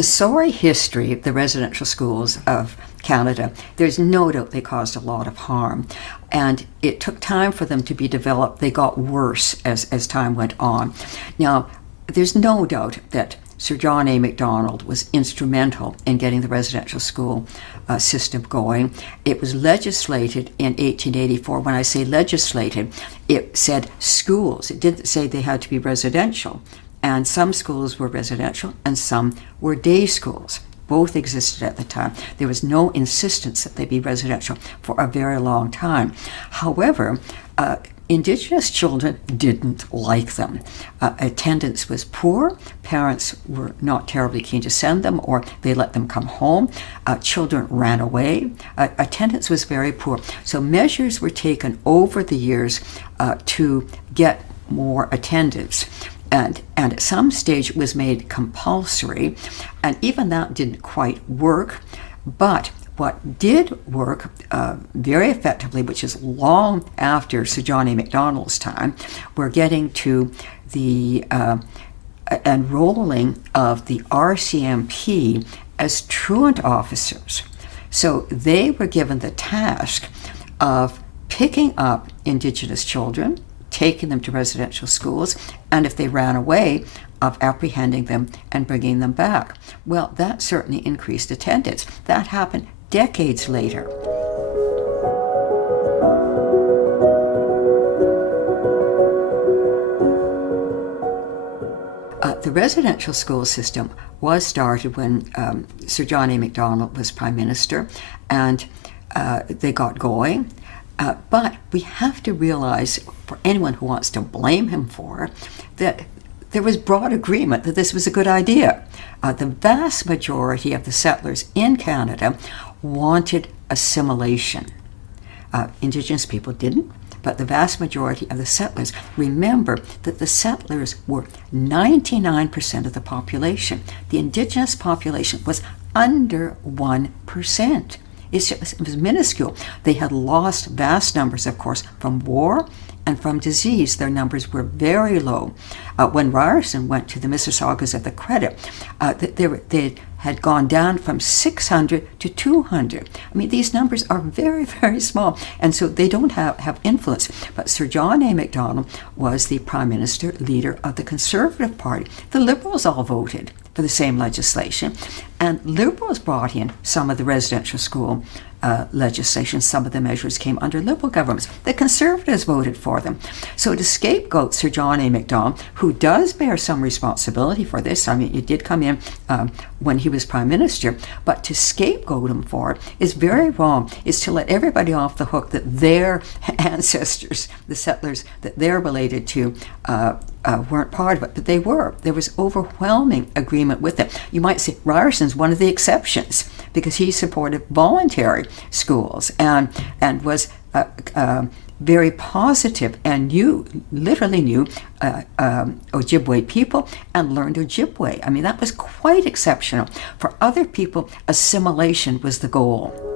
a sorry history of the residential schools of Canada. There's no doubt they caused a lot of harm, and it took time for them to be developed. They got worse as time went on. Now, there's no doubt that Sir John A. Macdonald was instrumental in getting the residential school system going. It was legislated in 1884. When I say legislated, it said schools. It didn't say they had to be residential. And some schools were residential and some were day schools. Both existed at the time. There was no insistence that they be residential for a very long time. However, Indigenous children didn't like them. Attendance was poor. Parents were not terribly keen to send them, or they let them come home. Children ran away. Attendance was very poor. So measures were taken over the years to get more attendance. And at some stage it was made compulsory, and even that didn't quite work. But what did work very effectively, which is long after Sir John A. Macdonald's time, we're getting to the enrolling of the RCMP as truant officers. So they were given the task of picking up Indigenous children, taking them to residential schools, and if they ran away, of apprehending them and bringing them back. Well, that certainly increased attendance. That happened decades later. The residential school system was started when Sir John A. Macdonald was Prime Minister, and they got going. But we have to realize, for anyone who wants to blame him for, that there was broad agreement that this was a good idea. The vast majority of the settlers in Canada wanted assimilation. Indigenous people didn't, but the vast majority of the settlers. Remember that the settlers were 99% of the population. The Indigenous population was under 1%. It was minuscule. They had lost vast numbers, of course, from war and from disease. Their numbers were very low. When Ryerson went to the Mississaugas of the Credit, they had gone down from 600 to 200. I mean, these numbers are very, very small, and so they don't have influence. But Sir John A. Macdonald was the Prime Minister, leader of the Conservative Party. The Liberals all voted for the same legislation, and Liberals brought in some of the residential school legislation. Some of the measures came under Liberal governments. The Conservatives voted for them. So to scapegoat Sir John A. Macdonald, who does bear some responsibility for this, I mean, it did come in when he was Prime Minister, but to scapegoat him for it is very wrong. It's to let everybody off the hook that their ancestors, the settlers that they're related to, weren't part of it, but they were. There was overwhelming agreement with it. You might say Ryerson's one of the exceptions because he supported voluntary schools and was very positive and literally knew Ojibwe people and learned Ojibwe. I mean, that was quite exceptional. For other people, assimilation was the goal.